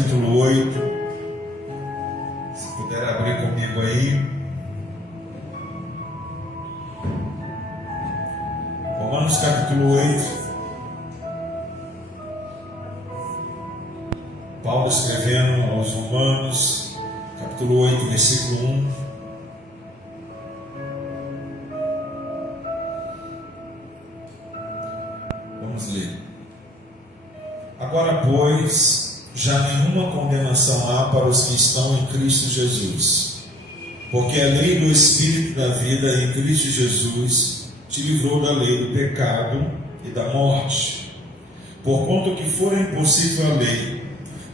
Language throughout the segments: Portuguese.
capítulo 8. Se puder abrir comigo aí. Romanos capítulo 8. Paulo escrevendo aos Romanos, capítulo 8, versículo 1. Vamos ler. Agora, pois, já nenhuma condenação há para os que estão em Cristo Jesus, porque a lei do Espírito da vida em Cristo Jesus te livrou da lei do pecado e da morte. Porquanto que fora impossível a lei,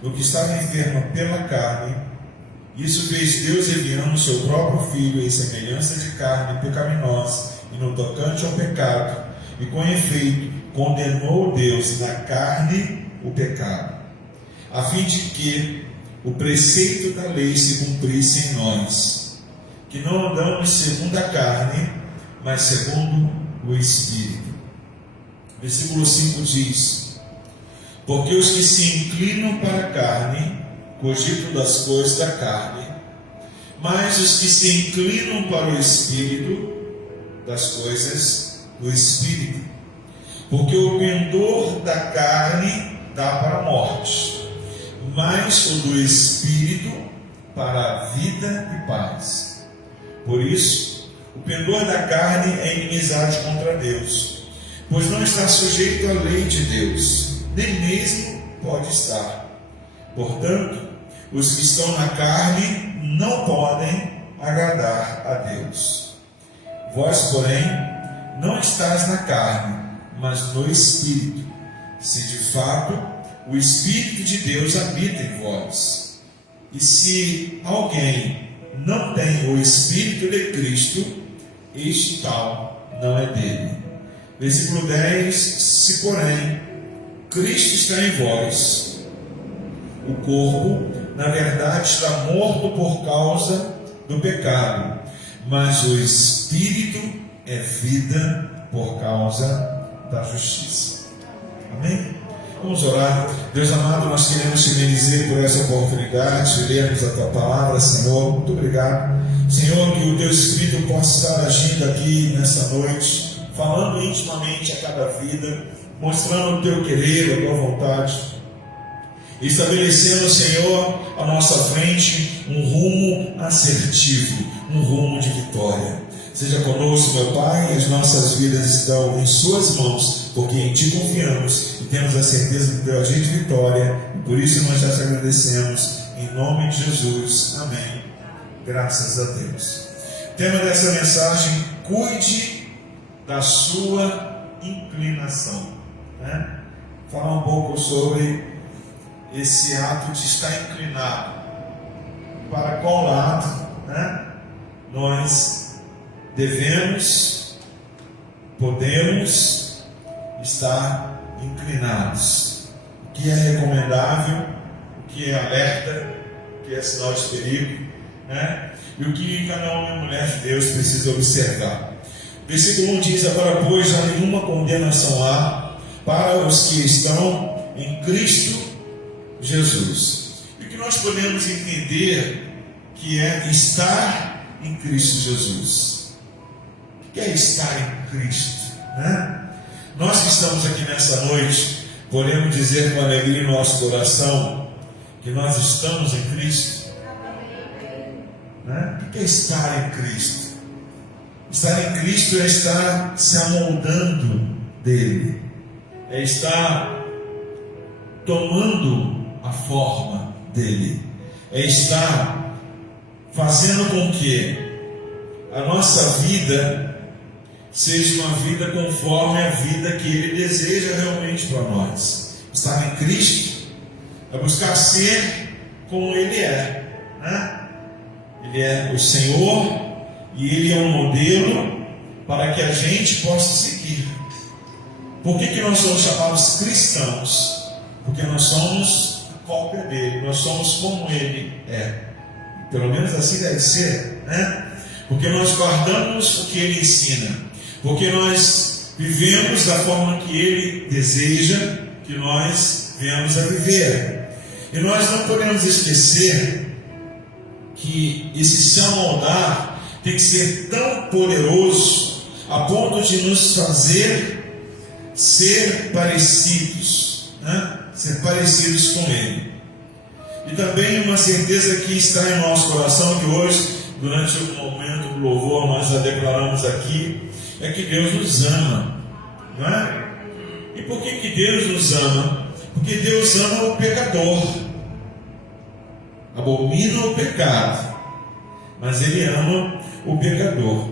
no que estava enfermo pela carne, isso fez Deus enviando o seu próprio Filho em semelhança de carne pecaminosa e no tocante ao pecado, e com efeito condenou Deus na carne o pecado, a fim de que o preceito da lei se cumprisse em nós, que não andamos segundo a carne, mas segundo o Espírito. Versículo 5 diz: porque os que se inclinam para a carne cogitam das coisas da carne, mas os que se inclinam para o Espírito, das coisas do Espírito. Porque o pendor da carne dá para a morte, mas o do Espírito para a vida e paz. Por isso, o pendor da carne é inimizade contra Deus, pois não está sujeito à lei de Deus, nem mesmo pode estar. Portanto, os que estão na carne não podem agradar a Deus. Vós, porém, não estáis na carne, mas no Espírito, se de fato o Espírito de Deus habita em vós. E se alguém não tem o Espírito de Cristo, este tal não é dele. Versículo 10: se porém Cristo está em vós, o corpo na verdade está morto por causa do pecado, mas o Espírito é vida por causa da justiça. Amém? Vamos orar. Deus amado, nós queremos te bendizer por essa oportunidade de lermos a tua palavra, Senhor. Muito obrigado, Senhor, que o teu Espírito possa estar agindo aqui nessa noite, falando intimamente a cada vida, mostrando o teu querer, a tua vontade, estabelecendo, Senhor, à nossa frente um rumo assertivo, um rumo de vitória. Seja conosco, meu Pai, as nossas vidas estão em suas mãos, porque em ti confiamos e temos a certeza do teu agir de vitória, e por isso nós já te agradecemos, em nome de Jesus, amém. Graças a Deus. O tema dessa mensagem: cuide da sua inclinação, né? Falar um pouco sobre esse ato de estar inclinado. Para qual lado, né, nós devemos, podemos estar inclinados? O que é recomendável, o que é alerta, o que é sinal de perigo, né? E o que cada homem e mulher de Deus precisa observar. Versículo 1 diz: agora, pois, já nenhuma condenação há para os que estão em Cristo Jesus. E o que nós podemos entender que é estar em Cristo Jesus? O que é estar em Cristo, né? Nós que estamos aqui nessa noite, podemos dizer com alegria em nosso coração que nós estamos em Cristo, né? O que é estar em Cristo? Estar em Cristo é estar se amoldando dele, é estar tomando a forma dele, é estar fazendo com que a nossa vida seja uma vida conforme a vida que ele deseja realmente para nós. Estar em Cristo é buscar ser como ele é, né? Ele é o Senhor e ele é um modelo para que a gente possa seguir. Por que nós somos chamados cristãos? Porque nós somos a cópia dele, nós somos como ele é. Pelo menos assim deve ser, né? Porque nós guardamos o que ele ensina, porque nós vivemos da forma que ele deseja que nós venhamos a viver. E nós não podemos esquecer que esse se amoldar tem que ser tão poderoso a ponto de nos fazer ser parecidos, né? Ser parecidos com Ele. E também uma certeza que está em nosso coração, que hoje, durante o momento do louvor, nós já declaramos aqui, é que Deus nos ama, não é? E por que Deus nos ama? Porque Deus ama o pecador, abomina o pecado, mas Ele ama o pecador.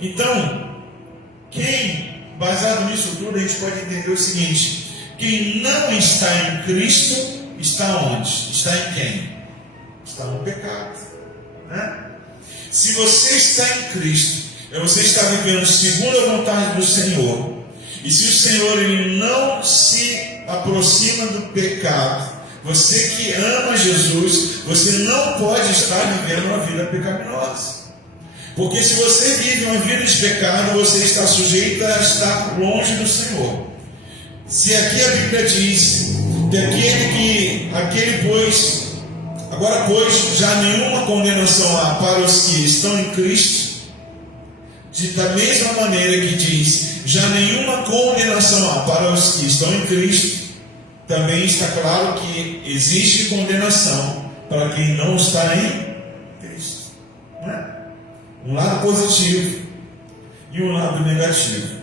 Então, baseado nisso tudo, a gente pode entender o seguinte: quem não está em Cristo, está onde? Está em quem? Está no pecado, né? Se você está em Cristo, você está vivendo segundo a vontade do Senhor. E se o Senhor ele não se aproxima do pecado, você que ama Jesus, você não pode estar vivendo uma vida pecaminosa. Porque se você vive uma vida de pecado, você está sujeito a estar longe do Senhor. Se aqui a Bíblia diz que agora pois já nenhuma condenação há para os que estão em Cristo, da mesma maneira que diz, já nenhuma condenação há para os que estão em Cristo, também está claro que existe condenação para quem não está em Cristo, não é? Um lado positivo e um lado negativo.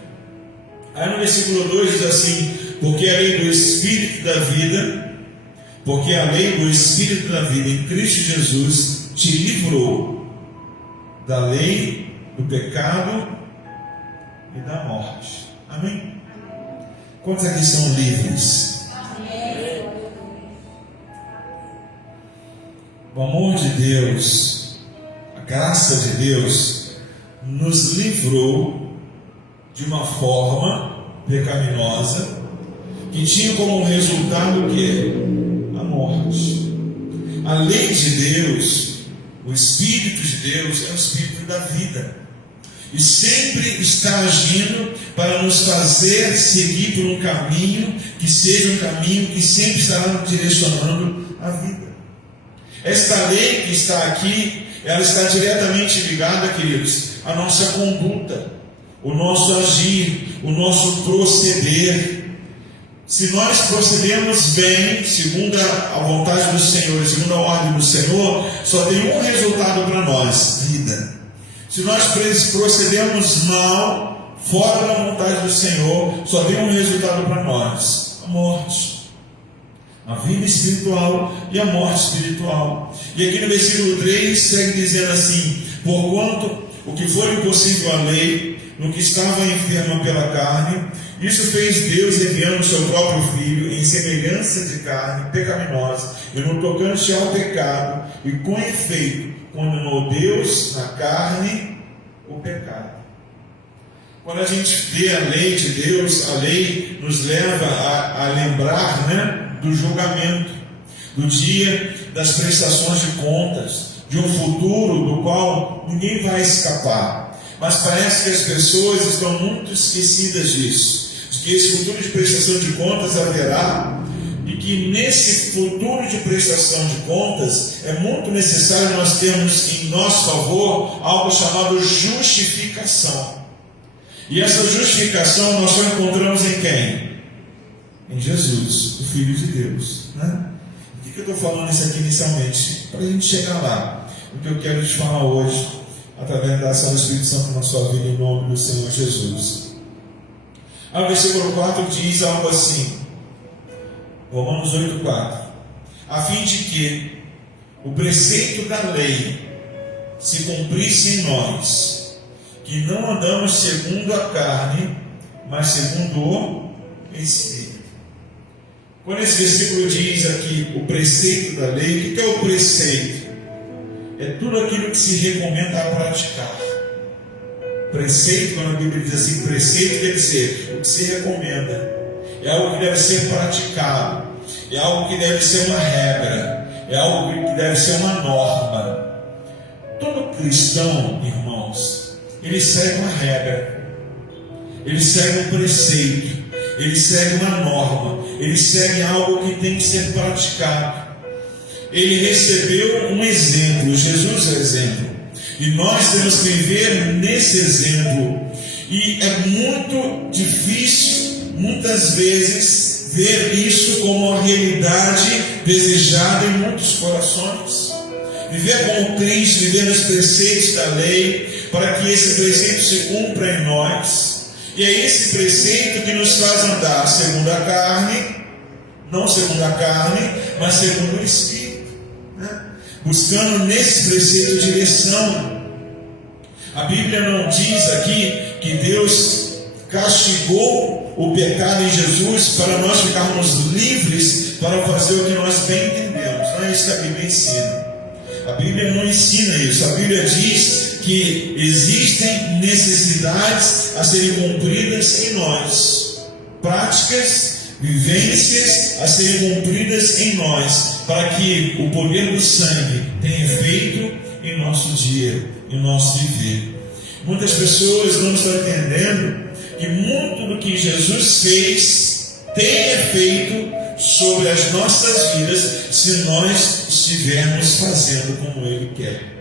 Aí no versículo 2 diz assim: porque a lei do Espírito da vida em Cristo Jesus te livrou da lei do pecado e da morte. Amém? Quantos aqui são livres? Amém. O amor de Deus, a graça de Deus, nos livrou de uma forma pecaminosa que tinha como resultado o quê? A morte. A lei de Deus, o Espírito de Deus é o Espírito da vida. E sempre está agindo para nos fazer seguir por um caminho que seja um caminho que sempre estará direcionando a vida. Esta lei que está aqui, ela está diretamente ligada, queridos, à nossa conduta, o nosso agir, o nosso proceder. Se nós procedemos bem, segundo a vontade do Senhor, segundo a ordem do Senhor, só tem um resultado para nós: vida. Se nós procedemos mal, fora da vontade do Senhor, só tem um resultado para nós: a morte. A vida espiritual e a morte espiritual. E aqui no versículo 3 segue dizendo assim: porquanto o que for impossível à lei, no que estava enferma pela carne, isso fez Deus enviando o seu próprio Filho em semelhança de carne pecaminosa, e no tocante ao pecado, e com efeito condenou Deus na carne o pecado. Quando a gente vê a lei de Deus, a lei nos leva a lembrar, né, do julgamento, do dia das prestações de contas, de um futuro do qual ninguém vai escapar. Mas parece que as pessoas estão muito esquecidas disso, de que esse futuro de prestação de contas haverá, e que nesse futuro de prestação de contas é muito necessário nós termos em nosso favor algo chamado justificação. E essa justificação nós só encontramos em quem? Em Jesus, o Filho de Deus, né? O que eu estou falando isso aqui inicialmente? Para a gente chegar lá, o que eu quero te falar hoje, através da ação do Espírito Santo na sua vida, em nome do Senhor Jesus. O versículo 4 diz algo assim, Romanos 8,4: a fim de que o preceito da lei se cumprisse em nós, que não andamos segundo a carne, mas segundo o Espírito. Quando esse versículo diz aqui o preceito da lei, o que é o preceito? É tudo aquilo que se recomenda a praticar. Preceito, quando a Bíblia diz assim, preceito quer dizer o que se recomenda, é algo que deve ser praticado, é algo que deve ser uma regra, é algo que deve ser uma norma. Todo cristão, irmãos, ele segue uma regra, ele segue um preceito, ele segue uma norma, ele segue algo que tem que ser praticado. ele recebeu um exemplo, Jesus é exemplo, e nós temos que viver nesse exemplo. E é muito difícil, muitas vezes, ver isso como uma realidade desejada em muitos corações. Viver como Cristo, viver nos preceitos da lei, para que esse preceito se cumpra em nós. E é esse preceito que nos faz andar segundo a carne, não segundo a carne, mas segundo o Espírito, né? Buscando nesse preceito direção. A Bíblia não diz aqui que Deus castigou o pecado em Jesus para nós ficarmos livres para fazer o que nós bem entendemos. Não é isso que a Bíblia ensina. A Bíblia não ensina isso. A Bíblia diz que existem necessidades a serem cumpridas em nós, práticas, vivências a serem cumpridas em nós, para que o poder do sangue tenha efeito em nosso dia, em nosso viver. Muitas pessoas não estão entendendo que muito do que Jesus fez tem efeito sobre as nossas vidas, se nós estivermos fazendo como Ele quer.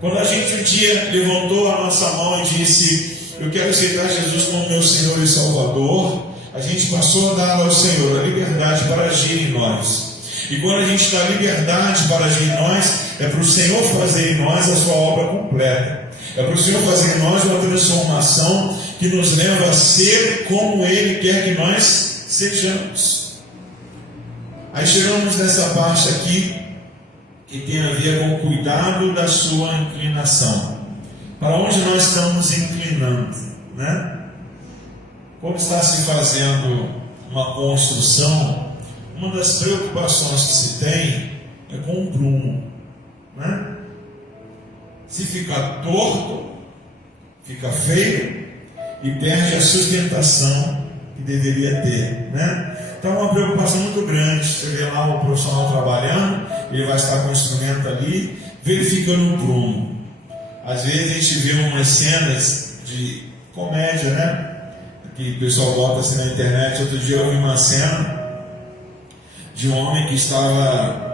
Quando a gente um dia levantou a nossa mão e disse: eu quero aceitar Jesus como meu Senhor e Salvador, a gente passou a dar ao Senhor a liberdade para agir em nós. E quando a gente dá liberdade para agir em nós, é para o Senhor fazer em nós a sua obra completa. É para o Senhor fazer em nós uma transformação que nos leva a ser como Ele quer que nós sejamos. Aí chegamos nessa parte aqui, que tem a ver com o cuidado da sua inclinação. Para onde nós estamos inclinando, né? Como está se fazendo uma construção, uma das preocupações que se tem é com o prumo, né? Se ficar torto, fica feio e perde a sustentação que deveria ter, né? Então é uma preocupação muito grande. Você vê lá o profissional trabalhando, ele vai estar com o instrumento ali, verificando o prumo. Às vezes a gente vê umas cenas de comédia, né? Que o pessoal bota assim na internet. Outro dia eu vi uma cena de um homem que estava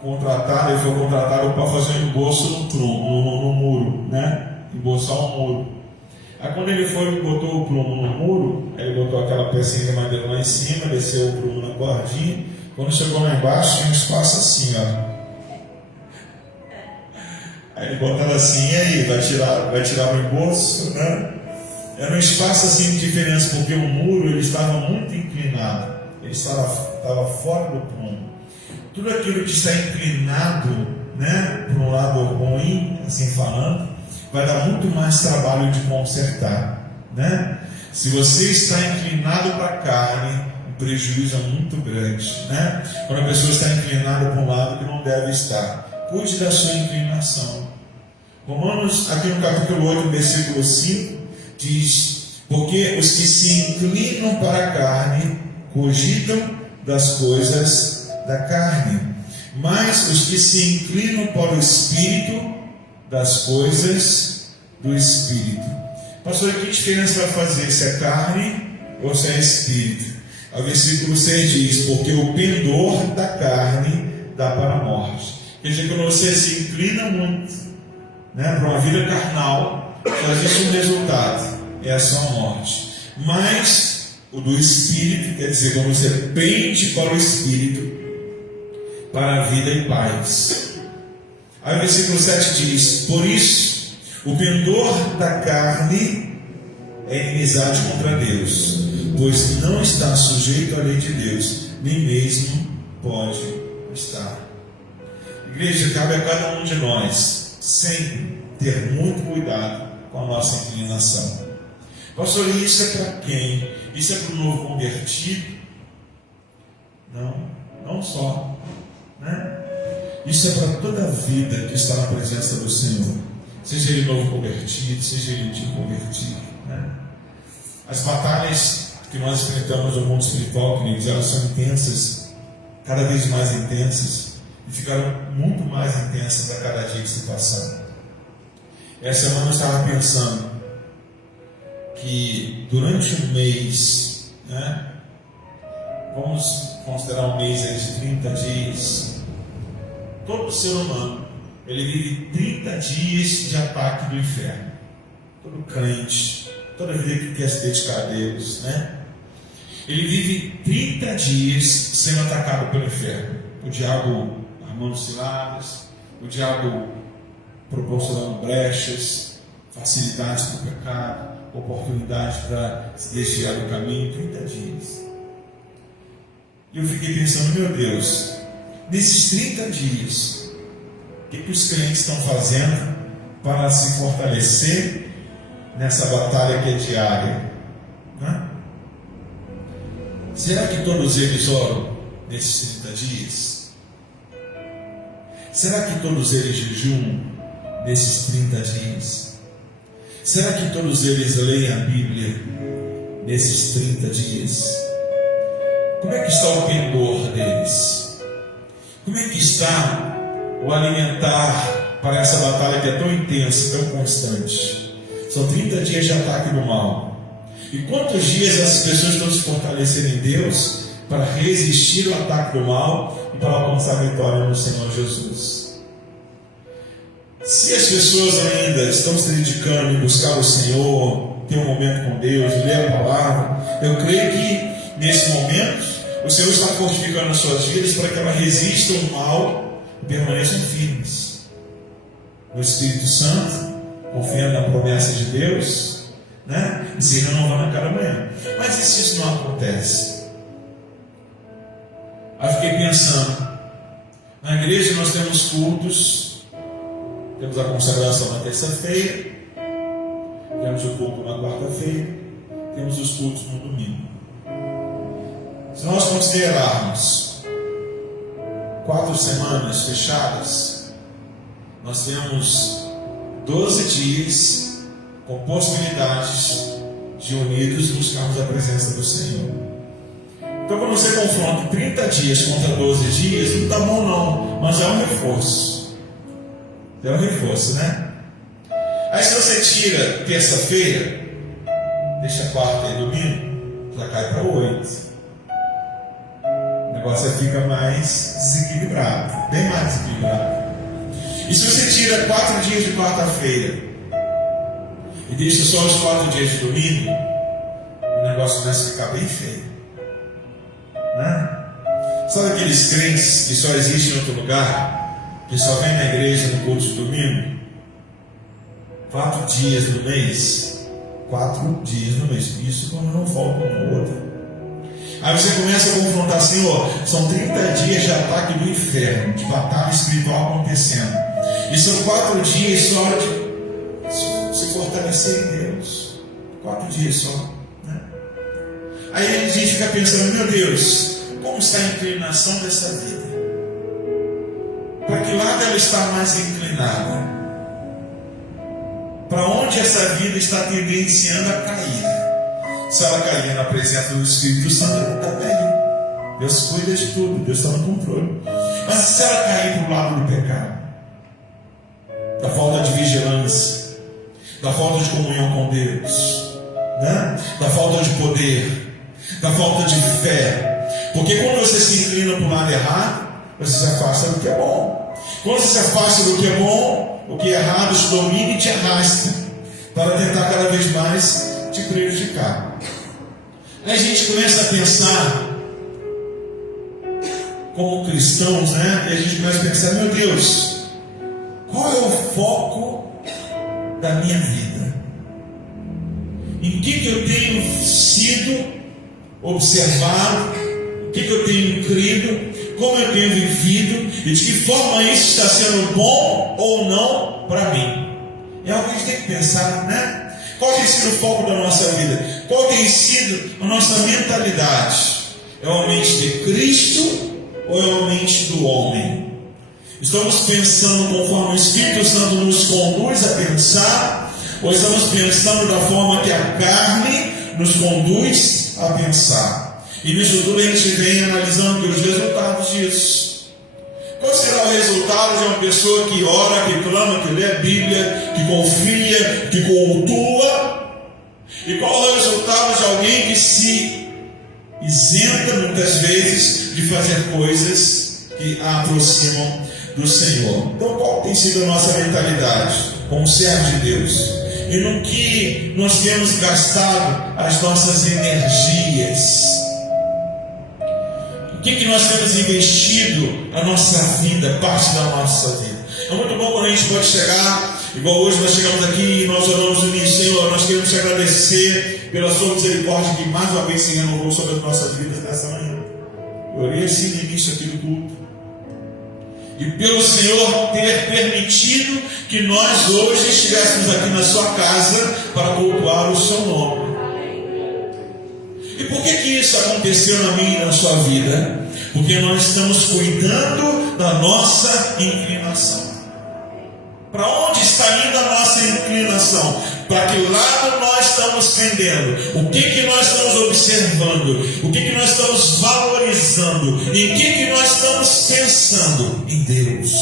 contratado, ele foi contratado para fazer um embolso no muro, né? Embolsar um muro. Aí quando ele foi e botou o prumo no muro, ele botou aquela pecinha de madeira lá em cima, desceu o prumo na cordinha. Quando chegou lá embaixo, tinha um espaço assim, ó. Aí ele bota ela assim, e aí, vai tirar o embolso, né? Era um espaço assim de diferença, porque o muro ele estava muito inclinado, ele estava fora do prumo. Tudo aquilo que está inclinado, né, para um lado ruim, assim falando, vai dar muito mais trabalho de consertar, né? Se você está inclinado para a carne, o prejuízo é muito grande, né? Quando a pessoa está inclinada para um lado que não deve estar, cuide da sua inclinação. Romanos, aqui no capítulo 8, versículo 5, diz: porque os que se inclinam para a carne cogitam das coisas da carne, mas os que se inclinam para o Espírito, das coisas do Espírito. Pastor, que diferença vai fazer se é carne ou se é Espírito? O versículo 6 diz: porque o pendor da carne dá para a morte. Quer dizer, quando você se inclina muito, né, para uma vida carnal, só existe um resultado, é a sua morte. Mas o do Espírito, quer dizer, quando você pende para o Espírito, para a vida e paz. Aí o versículo 7 diz: por isso, o pendor da carne é inimizade contra Deus, pois não está sujeito à lei de Deus, nem mesmo pode estar. Igreja, cabe a cada um de nós sempre ter muito cuidado com a nossa inclinação. Pastor, isso é para quem? Isso é para o novo convertido? Não só, né? Isso é para toda a vida que está na presença do Senhor, seja ele novo convertido, seja ele antigo convertido, né? As batalhas que nós enfrentamos no mundo espiritual, queridos, elas são intensas, cada vez mais intensas, e ficaram muito mais intensas a cada dia que se passar. Essa semana eu estava pensando que durante um mês, né, vamos considerar um mês aí de 30 dias, todo ser humano, ele vive 30 dias de ataque do inferno. Todo crente, toda vida que quer se dedicar a Deus, né? Ele vive 30 dias sendo atacado pelo inferno. O diabo armando ciladas, o diabo proporcionando brechas, facilidades para o pecado, oportunidades para se desviar do caminho. 30 dias. E eu fiquei pensando, meu Deus, nesses 30 dias, o que os crentes estão fazendo para se fortalecer nessa batalha que é diária? Será que todos eles oram nesses 30 dias? Será que todos eles jejuam nesses 30 dias? Será que todos eles leem a Bíblia nesses 30 dias? Como é que está o pendor deles? Como é que está o alimentar para essa batalha que é tão intensa, tão constante? São 30 dias de ataque do mal. E quantos dias essas pessoas estão se fortalecendo em Deus para resistir ao ataque do mal e para alcançar a vitória no Senhor Jesus? Se as pessoas ainda estão se dedicando em buscar o Senhor, ter um momento com Deus, ler a palavra, eu creio que nesse momento o Senhor está fortificando as suas vidas para que elas resistam ao mal e permaneçam firmes no Espírito Santo, confiando na promessa de Deus, né? E se renovando a cada manhã. Mas e se isso não acontece? Aí fiquei pensando, na igreja nós temos cultos, temos a consagração na terça-feira, temos o culto na quarta-feira, temos os cultos no domingo. Se nós considerarmos 4 semanas fechadas, nós temos 12 dias com possibilidades de unidos buscarmos a presença do Senhor. Então, quando você confronta 30 dias contra 12 dias, não está bom não, mas é um reforço. É um reforço, né? Aí se você tira terça-feira, deixa quarta e domingo, já cai para 8. O negócio fica mais desequilibrado, bem mais desequilibrado. E se você tira 4 dias de quarta-feira e deixa só os 4 dias de domingo, o negócio começa a ficar bem feio, né? Sabe aqueles crentes que só existem em outro lugar, que só vem na igreja no culto de domingo? 4 dias no mês, 4 dias no mês, isso quando não falta um ou outro. Aí você começa a confrontar, Senhor, são 30 dias de ataque do inferno, de batalha espiritual acontecendo, e são 4 dias só de se fortalecer em Deus. 4 dias só, né? Aí a gente fica pensando, meu Deus, como está a inclinação dessa vida? Para que lado ela está mais inclinada? Para onde essa vida está tendenciando a cair? Se ela cair na presença do Espírito Santo, ela está bem. Deus cuida de tudo, Deus está no controle. Mas se ela cair para o lado do pecado, da falta de vigilância, da falta de comunhão com Deus, né? Da falta de poder, da falta de fé, porque quando você se inclina para o lado errado, você se afasta do que é bom. Quando você se afasta do que é bom, o que é errado te domina e te arrasta para tentar cada vez mais te prejudicar. Aí a gente começa a pensar como cristãos, né? E a gente começa a pensar, meu Deus, qual é o foco da minha vida? Em que eu tenho sido observado? O que eu tenho crido? Como eu tenho vivido? E de que forma isso está sendo bom ou não para mim? É algo que a gente tem que pensar, né? Qual tem sido o foco da nossa vida? Qual tem sido a nossa mentalidade? É a mente de Cristo ou é a mente do homem? Estamos pensando conforme o Espírito Santo nos conduz a pensar, ou estamos pensando da forma que a carne nos conduz a pensar? E nisso tudo a gente vem analisando os resultados disso. Qual será o resultado de uma pessoa que ora, que clama, que lê a Bíblia, que confia, que cultua? E qual é o resultado de alguém que se isenta muitas vezes de fazer coisas que a aproximam do Senhor. Então, qual tem sido a nossa mentalidade como servo de Deus? E no que nós temos gastado as nossas energias? O que nós temos investido a nossa vida, parte da nossa vida? É muito bom quando a gente pode chegar, igual hoje nós chegamos aqui e nós oramos no início: Senhor, nós queremos te agradecer pela sua misericórdia que mais uma vez se renovou sobre as nossas vidas nessa manhã. Eu orei assim no início aqui do culto. E pelo Senhor ter permitido que nós hoje estivéssemos aqui na sua casa para cultuar o seu nome. E por que isso aconteceu na minha e na sua vida? Porque nós estamos cuidando da nossa inclinação. Para onde está indo a nossa inclinação? Para que lado nós estamos pendendo? O que nós estamos observando? O que nós estamos valorizando? Em que nós estamos pensando? Em Deus,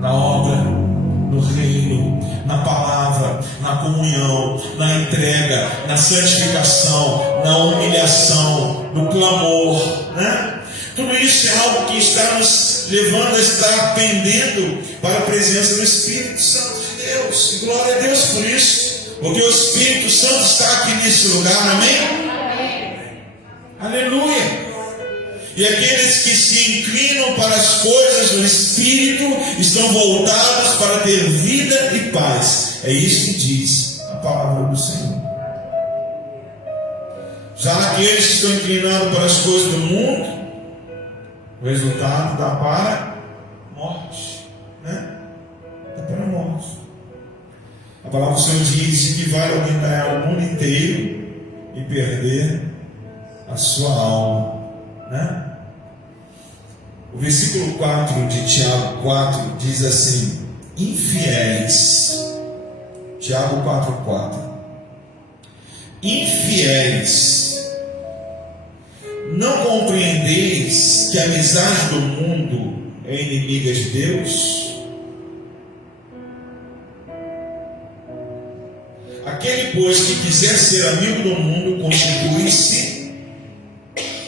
na obra, no reino, na palavra, na comunhão, na entrega, na santificação, na humilhação, no clamor, né? Tudo isso é algo que está nos levando a estar pendendo para a presença do Espírito Santo de Deus. E glória a Deus por isso, porque o Espírito Santo está aqui nesse lugar, amém? Aleluia! E aqueles que se inclinam para as coisas do Espírito estão voltados para ter vida e paz. É isso que diz a palavra do Senhor. Já aqueles que estão inclinados para as coisas do mundo, o resultado dá para morte, né? Dá para morte. A palavra do Senhor diz que vale alguém ganhar o mundo inteiro e perder a sua alma, né? O versículo 4 de Tiago 4 diz assim: infiéis. Tiago 4:4. Infiéis, não compreendeis que a amizade do mundo é inimiga de Deus? Aquele, pois, que quiser ser amigo do mundo, constitui-se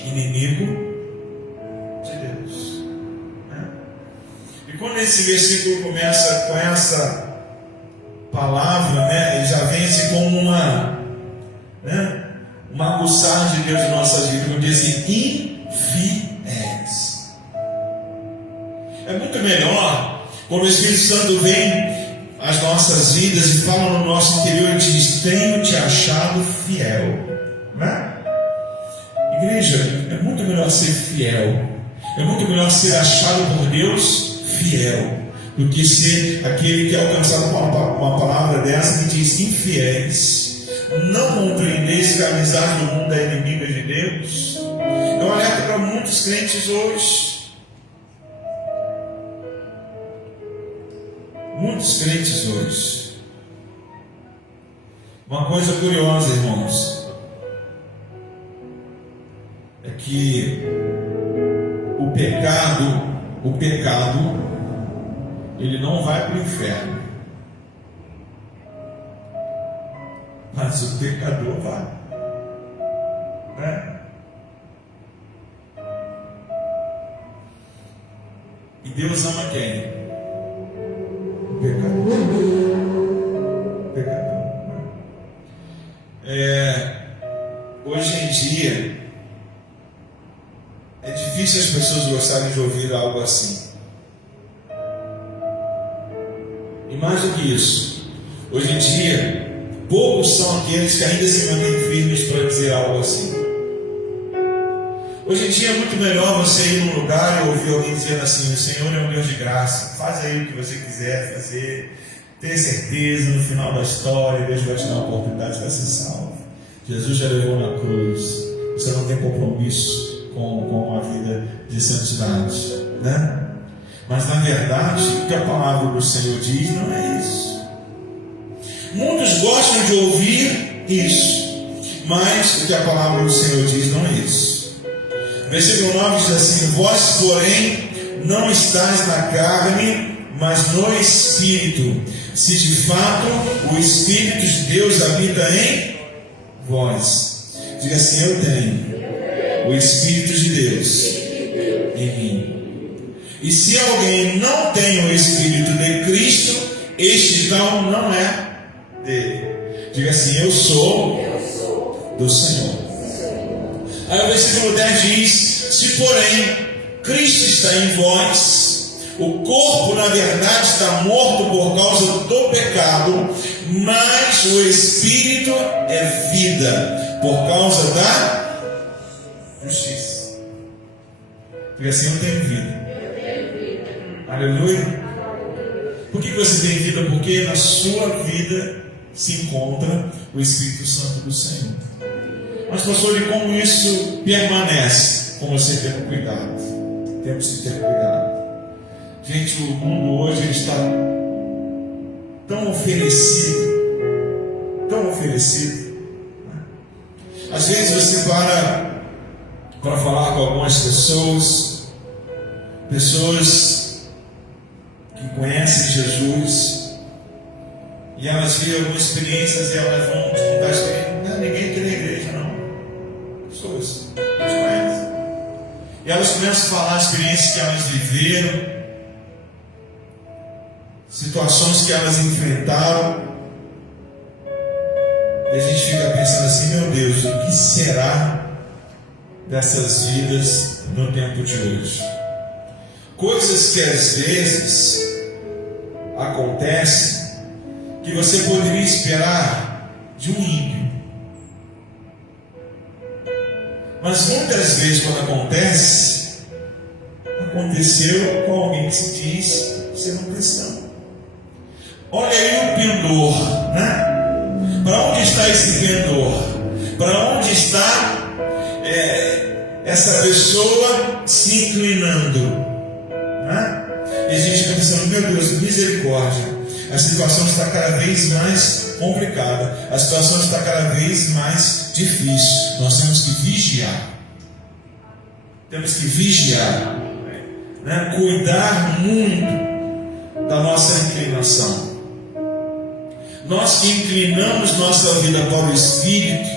inimigo de Deus. E quando esse versículo começa com essa palavra, né, ele já vem assim como uma aguçar de Deus em nossas vidas, como diz assim: infiéis. É muito melhor quando o Espírito Santo vem às nossas vidas e fala no nosso interior e diz: tenho te achado fiel, né? Igreja, é muito melhor ser fiel, é muito melhor ser achado por Deus fiel, do que ser aquele que é alcançado por uma palavra dessa que diz: infiéis. Não compreendeis que a amizade do mundo é inimiga de Deus? É um alerta para muitos crentes hoje. Muitos crentes hoje. Uma coisa curiosa, irmãos, é que o pecado, ele não vai para o inferno. Mas o pecador vai, né? E Deus ama quem? O pecador. Hoje em dia é difícil as pessoas gostarem de ouvir algo assim. E mais do que isso, hoje em dia poucos são aqueles que ainda se mantêm firmes para dizer algo assim. Hoje em dia é muito melhor você ir num lugar e ouvir alguém dizendo assim: o Senhor é um Deus de graça, faz aí o que você quiser fazer, tenha certeza, no final da história Deus vai te dar uma oportunidade para ser salvo. Jesus já levou na cruz, você não tem compromisso com a vida de santidade, né? Mas na verdade, o que a palavra do Senhor diz não é isso. Muitos gostam de ouvir isso, mas o que a palavra do Senhor diz não é isso. Versículo 9 diz assim: vós, porém, não estáis na carne, mas no Espírito, se de fato o Espírito de Deus habita em vós. Diga assim: eu tenho o Espírito de Deus em mim. E se alguém não tem o Espírito de Cristo, este então não é dele. Diga assim: eu sou do Senhor. Aí o versículo 10 diz: se porém Cristo está em vós, o corpo na verdade está morto por causa do pecado, mas o Espírito é vida por causa da justiça. Porque assim eu tenho vida. Aleluia. Por que você tem vida? Porque na sua vida se encontra o Espírito Santo do Senhor. Mas, pastor, e como isso permanece? Com você tendo cuidado. Temos que ter cuidado. Gente, o mundo hoje ele está tão oferecido. Tão oferecido. Às vezes você para falar com algumas pessoas que conhecem Jesus, e elas vêem algumas experiências e elas vão contar experiências. Não, ninguém tem na igreja, não. Pessoas elas conhecem. E elas começam a falar experiências que elas viveram, situações que elas enfrentaram, e a gente fica pensando assim: meu Deus, o que será dessas vidas no tempo de hoje? Coisas que às vezes acontecem que você poderia esperar de um ímpio, mas muitas vezes quando aconteceu com alguém que se diz ser um cristão. Olha aí o pendor, né? Para onde está esse pendor? Para onde está essa pessoa se inclinando? E a gente fica pensando: meu Deus, misericórdia, a situação está cada vez mais complicada, a situação está cada vez mais difícil. Nós temos que vigiar, né? Cuidar muito da nossa inclinação. Nós que inclinamos nossa vida para o Espírito,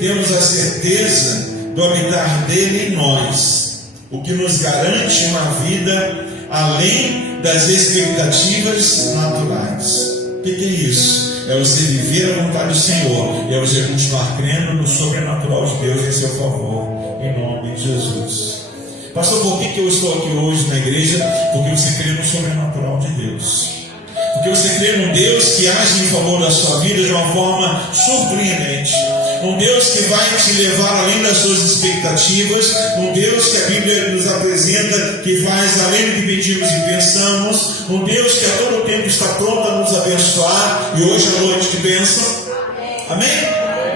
temos a certeza do habitar dele em nós, o que nos garante uma vida além das expectativas naturais. O que é isso? É você viver a vontade do Senhor, é você continuar crendo no sobrenatural de Deus em seu favor, em nome de Jesus. Pastor, por que eu estou aqui hoje na igreja? Porque você crê no sobrenatural de Deus. Porque você crê num Deus que age em favor da sua vida de uma forma surpreendente. Um Deus que vai te levar além das suas expectativas. Um Deus que a Bíblia nos apresenta, que faz além do que pedimos e pensamos. Um Deus que a todo tempo está pronto a nos abençoar. E hoje é noite de bênção. Amém?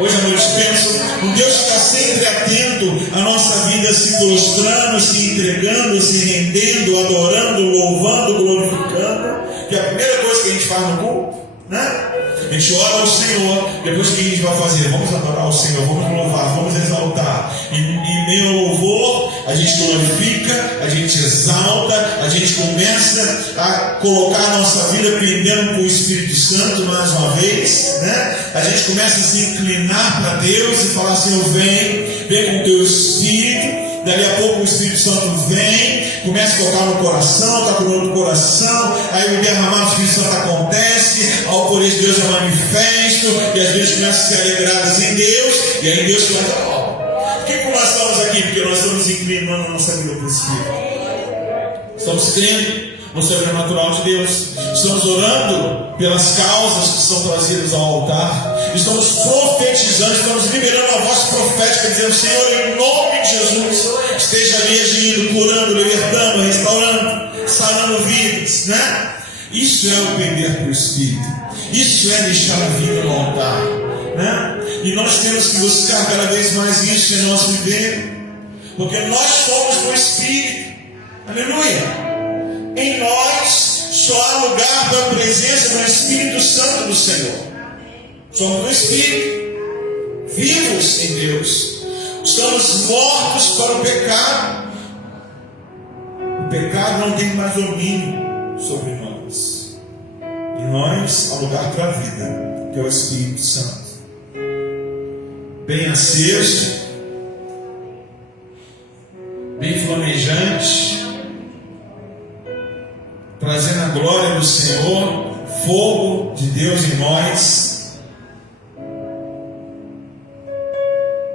Hoje é noite de bênção. Um Deus que está sempre atento à nossa vida, se prostrando, se entregando, se rendendo, adorando, louvando, glorificando. Que é a primeira coisa que a gente faz no culto, né? A gente ora ao Senhor. Depois o que a gente vai fazer? Vamos adorar ao Senhor, vamos louvar, vamos exaltar. E em meio ao louvor, a gente glorifica, a gente exalta, a gente começa a colocar a nossa vida pendendo com o Espírito Santo mais uma vez, né? A gente começa a se inclinar para Deus e falar: Senhor, vem com o teu Espírito. Dali a pouco o Espírito Santo vem, começa a tocar no coração, está curando o coração, aí o derramar do Espírito Santo acontece, ao poder de Deus é manifesto, e às vezes começa a ser alegradas em Deus, e aí Deus começa a falar: por que nós estamos aqui? Porque nós estamos inclinando a nossa vida para o Espírito. Estamos crendo no sobrenatural de Deus, estamos orando pelas causas que são trazidas ao altar, estamos profetizando, estamos liberando a voz profética, dizendo: Senhor, em nome de Jesus, esteja ali agindo, curando, libertando, restaurando, sarando vidas, né? Isso é o pender para o Espírito, isso é deixar a vida no altar, né? E nós temos que buscar cada vez mais isso em nosso viver, porque nós somos do Espírito. Aleluia! Em nós só há lugar para a presença do Espírito Santo do Senhor. Somos do Espírito, vivos em Deus. Estamos mortos para o pecado. O pecado não tem mais domínio sobre nós. Em nós há lugar para a vida, que é o Espírito Santo. Bem aceso, bem flamejante, trazendo a glória do Senhor, fogo de Deus em nós.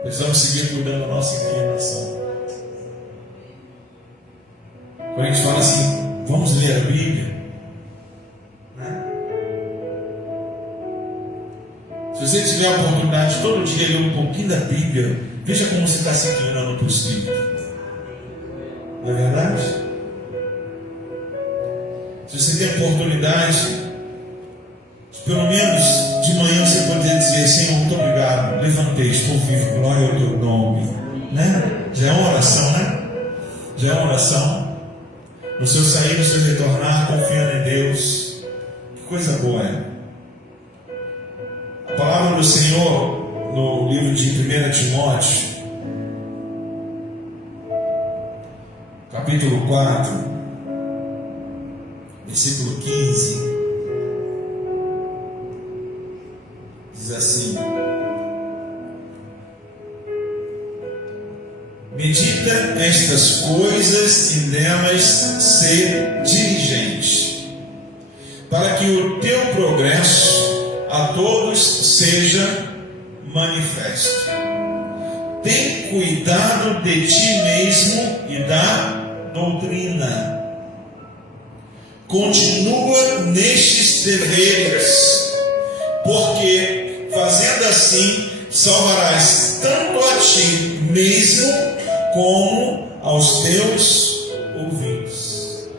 Precisamos seguir cuidando da nossa inclinação. Quando a gente fala assim, vamos ler a Bíblia, né? Se você tiver a oportunidade de todo dia ler um pouquinho da Bíblia, veja como você está se inclinando para o Espírito. Não é verdade? Se você tem a oportunidade, pelo menos de manhã você poder dizer, Senhor, muito obrigado, levantei, estou vivo, glória ao teu nome, né? Já é uma oração, né? Já é uma oração. No seu sair, no seu retornar, confiando em Deus. Que coisa boa é. A palavra do Senhor no livro de 1 Timóteo, capítulo 4, versículo 15, diz assim: medita estas coisas e nelas ser diligente, para que o teu progresso a todos seja manifesto. Tem cuidado de ti mesmo e da doutrina. Continua nestes deveres, porque fazendo assim salvarás tanto a ti mesmo como aos teus ouvintes.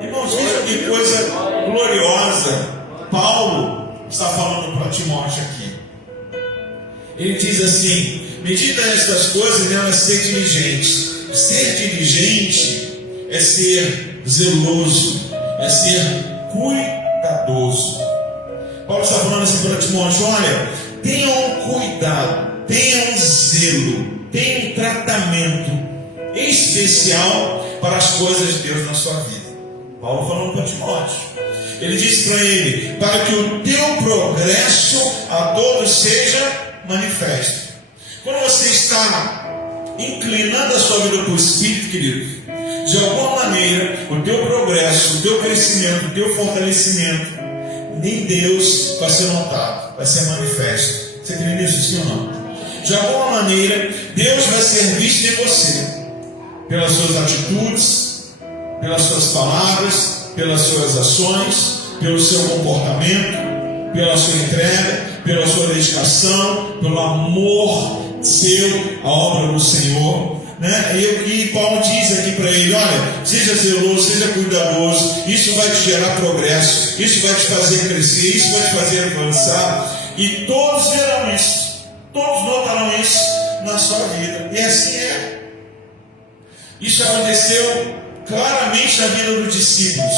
Irmãos, veja que coisa gloriosa Paulo está falando para Timóteo aqui. Ele diz assim: medita nestas coisas e nelas ser diligente. Ser diligente é ser zeloso, é ser cuidadoso. Paulo está falando assim para Timóteo: olha, tenham cuidado, tenham zelo, tenham tratamento especial para as coisas de Deus na sua vida. Paulo falando para Timóteo. Ele disse para ele: para que o teu progresso a todos seja manifesto. Quando você está inclinando a sua vida para o Espírito, querido, de alguma maneira o teu progresso, o teu crescimento, o teu fortalecimento em Deus vai ser notado, vai ser manifesto. Você crê nisso, sim ou não? De alguma maneira Deus vai ser visto em você, pelas suas atitudes, pelas suas palavras, pelas suas ações, pelo seu comportamento, pela sua entrega, pela sua dedicação, pelo amor seu à obra do Senhor, né? E Paulo diz aqui para ele: olha, seja zeloso, seja cuidadoso, isso vai te gerar progresso, isso vai te fazer crescer, isso vai te fazer avançar, e todos verão isso, todos notarão isso na sua vida, e assim é. Isso aconteceu claramente na vida dos discípulos.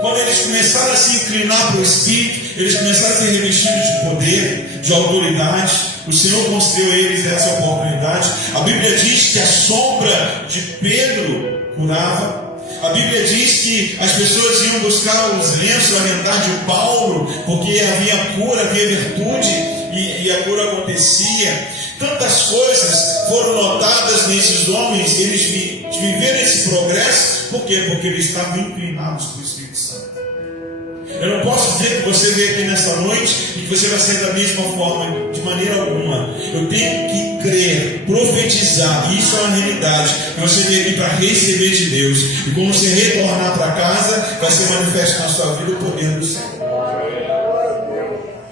Quando eles começaram a se inclinar para o Espírito, eles começaram a ser revestidos de poder, de autoridade. O Senhor concedeu a eles essa oportunidade. A Bíblia diz que a sombra de Pedro curava. A Bíblia diz que as pessoas iam buscar os lenços alimentar de Paulo, porque havia cura, havia virtude, e a cura acontecia. Tantas coisas foram notadas nesses homens, eles viveram esse progresso. Por quê? Porque eles estavam inclinados para o Espírito Santo. Eu não posso dizer que você veio aqui nesta noite e que você vai ser da mesma forma, de maneira alguma. Eu tenho que crer, profetizar, isso é uma realidade, que você veio aqui para receber de Deus, e quando você retornar para casa, vai ser manifesto na sua vida o poder do Senhor.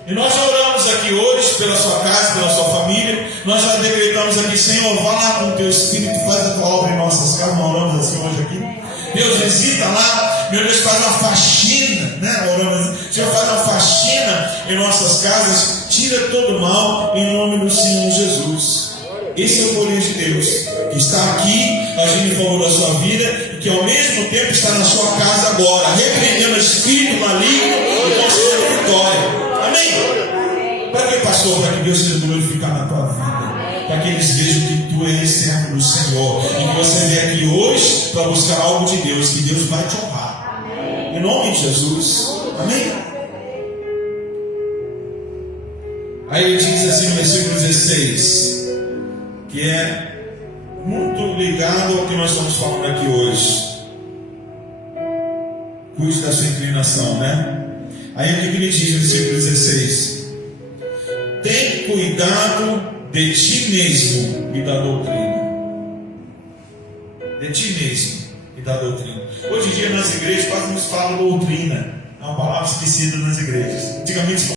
E nós oramos aqui hoje pela sua casa, pela sua família. Nós já decretamos aqui: Senhor, vá lá com o teu Espírito, faz a tua obra em nossas casas. Nós oramos assim hoje aqui. Deus, visita lá, meu Deus, faz uma faxina, né? Oramos assim: Senhor, faz uma faxina em nossas casas, tira todo o mal em nome do Senhor Jesus. Esse é o poder de Deus, que está aqui agindo em favor da sua vida, e que ao mesmo tempo está na sua casa agora, repreendendo o espírito maligno e concedendo vitória. Amém? Para que, pastor? Para que Deus seja glorificado na tua vida, para que eles vejam que tu és servo do Senhor, e que você vem aqui hoje para buscar algo de Deus, que Deus vai te honrar. Amém. Em nome de Jesus. Amém? Aí ele diz assim no versículo 16, que é muito ligado ao que nós estamos falando aqui hoje. Cuide da sua inclinação, né? Aí o que ele diz no versículo 16? Tem cuidado de ti mesmo e da doutrina. De ti mesmo e da doutrina. Hoje em dia nas igrejas quase nos fala doutrina. É uma palavra esquecida nas igrejas. Antigamente